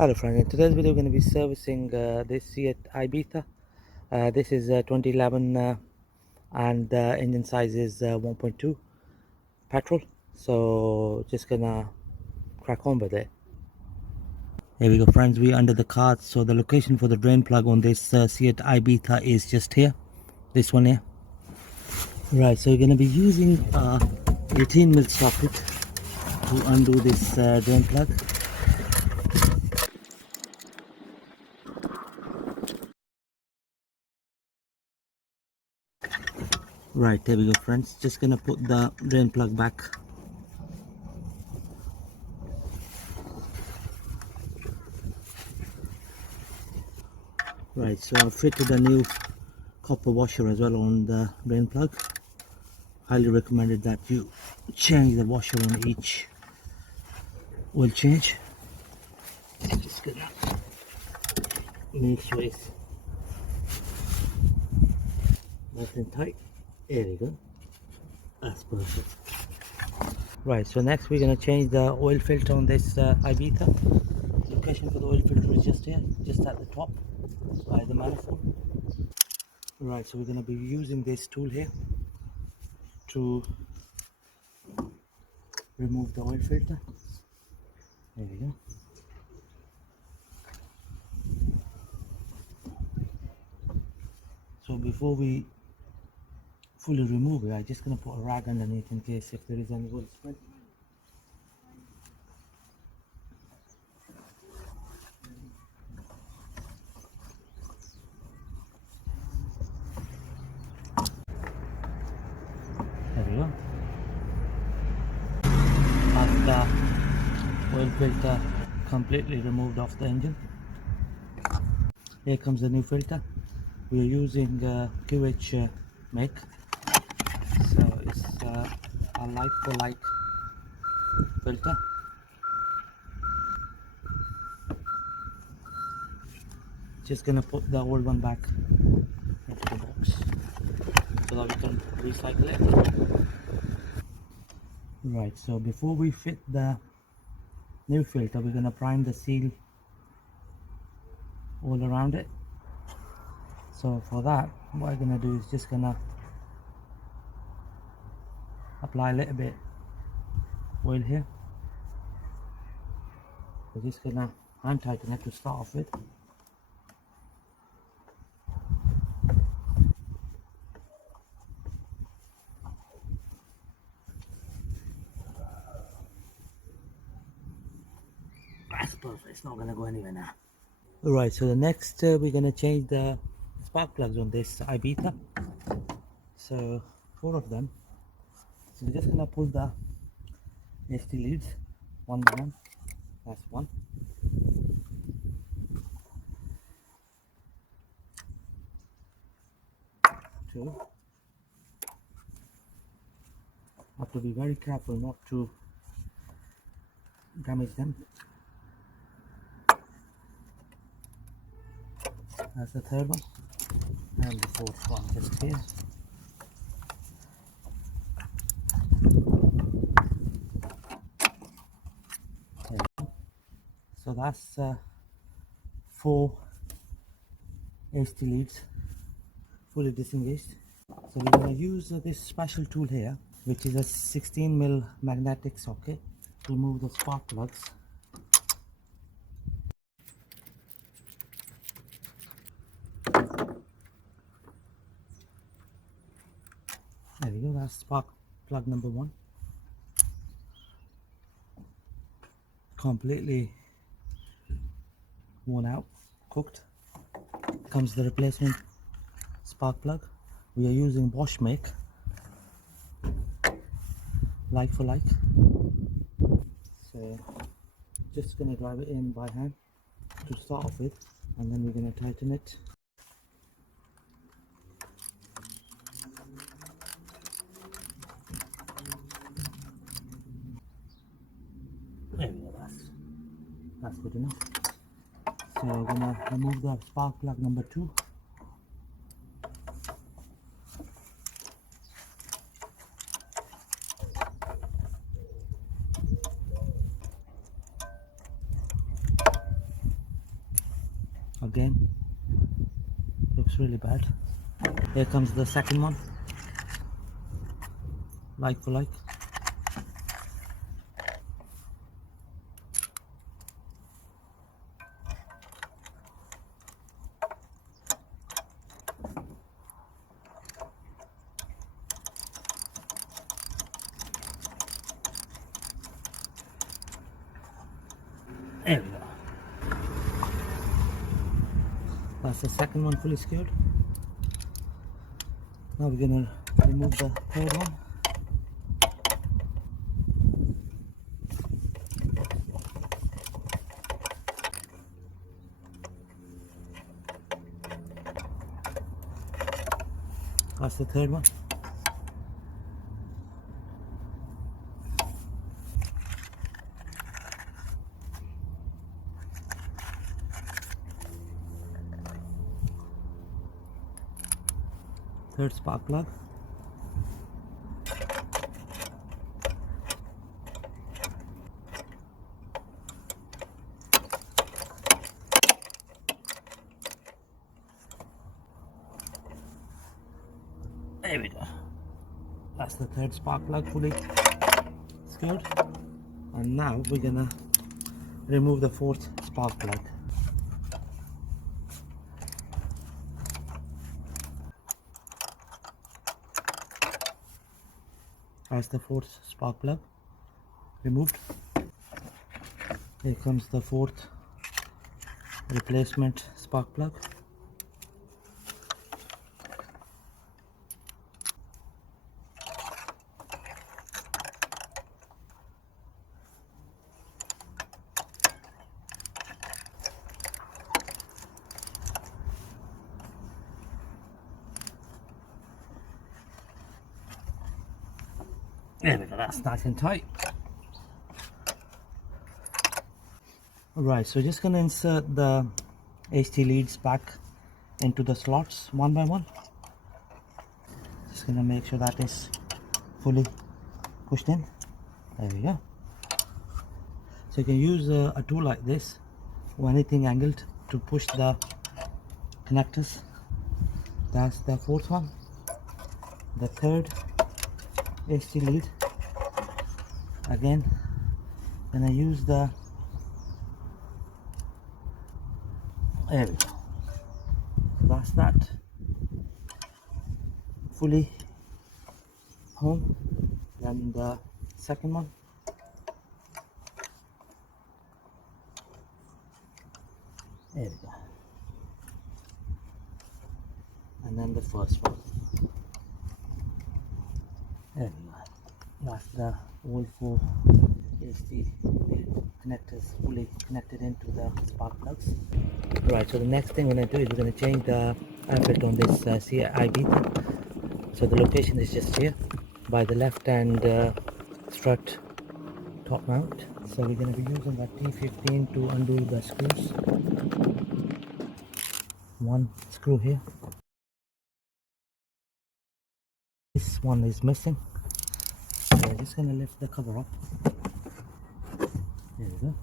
Hello friends, in today's video we're going to be servicing this Seat Ibiza. This is 2011 and the engine size is 1.2 petrol. So just gonna crack on with it. Here we go friends, we're under the car. So the location for the drain plug on this Seat Ibiza is just here, this one here. Right, so we're going to be using 18mm socket to undo this drain plug. Right, there we go friends, just gonna put the drain plug back. Right, so I've fitted a new copper washer as well on the drain plug. Highly recommended that you change the washer on each oil change. Just gonna make sure it's nice and tight. There we go, that's perfect. Right, so next we're gonna change the oil filter on this Ibiza. Location for the oil filter is just here, just at the top by the manifold. Right, so we're going to be using this tool here to remove the oil filter. There we go. So before we fully remove it, I'm just going to put a rag underneath in case if there is any oil spread. There we go. That's the oil filter completely removed off the engine. Here comes the new filter. We are using QH make. So it's a like for like filter. Just gonna put the old one back into the box so that we can recycle it. Right, so before we fit the new filter, we're gonna prime the seal all around it. So for that, what I'm gonna do is just gonna apply a little bit oil here. We're just gonna hand tighten it to start off with. That's perfect, it's not gonna go anywhere now. Alright, so the next we're gonna change the spark plugs on this Ibiza. So 4 of them. So we're just gonna pull the safety leads one by one. That's one. Two. Have to be very careful not to damage them. That's the third one, and the fourth one just here. There we go. So that's 4 HT leads fully disengaged. So we're going to use this special tool here, which is a 16mm magnetic socket, to remove the spark plugs. There we go, that's spark plug number 1. Completely worn out, cooked. Comes the replacement spark plug. We are using Bosch make, like for like. So just gonna drive it in by hand to start off with, and then we're gonna tighten it. There we go, that's good enough. So we're gonna remove the spark plug number 2. Again, looks really bad. Here comes the second one, like for like. There we go. That's the second one fully secured. Now we're gonna remove the third one. That's the third one. Third spark plug. There we go. That's the third spark plug fully secured. And now we're gonna remove the fourth spark plug. That's the fourth spark plug removed. Here comes the fourth replacement spark plug. There we go, that's nice and tight. Alright, so just gonna insert the HT leads back into the slots one by one. Just gonna make sure that is fully pushed in. There we go. So you can use a tool like this or anything angled to push the connectors. That's the fourth one. The third HT lead. Again, gonna use the, there we go. That's that fully home. Then the second one. There we go. And then the first one. There we go. That's the all four HT connectors fully connected into the spark plugs. Right, so the next thing we're going to do is we're going to change the air filter on this Ibiza. So the location is just here by the left hand strut top mount. So we're going to be using that T15 to undo the screws. One screw here. This one is missing. So we're just going to lift the cover up. There we go.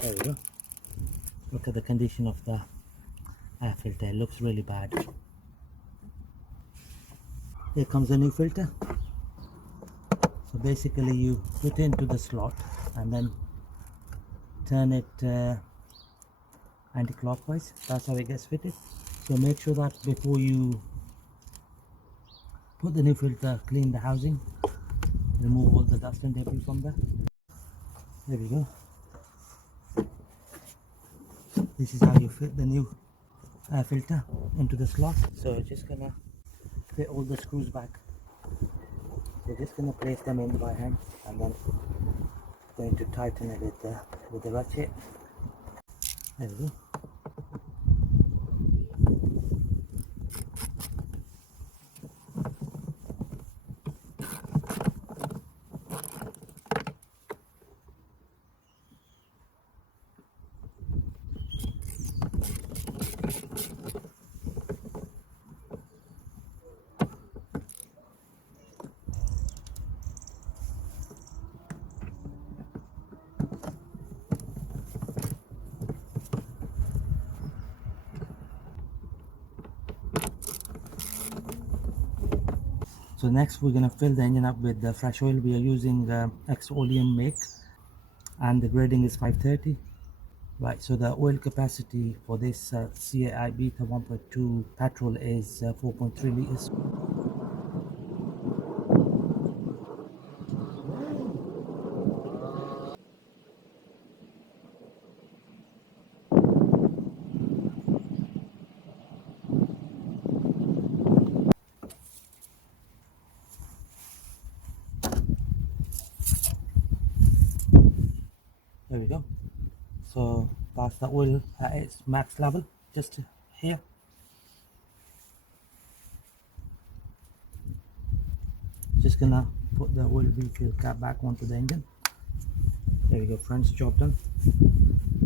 There we go. Look at the condition of the air filter. It looks really bad. Here comes a new filter. So basically you put it into the slot and then turn it anti-clockwise. That's how it gets fitted. So make sure that before you put the new filter, clean the housing, remove all the dust and debris from there. There we go. This is how you fit the new air filter into the slot. So just gonna fit all the screws back. So just gonna place them in by hand and then going to tighten it with the ratchet. There we go. So next we're gonna fill the engine up with the fresh oil. We are using X-Oleum make, and the grading is 530. Right, so the oil capacity for this CAI Beta 1.2 petrol is 4.3 liters. There we go. So that's the oil at its max level, just here. Just gonna put the oil refill cap back onto the engine. There we go, friends, job done.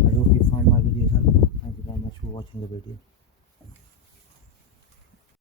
I hope you find my videos helpful. Thank you very much for watching the video.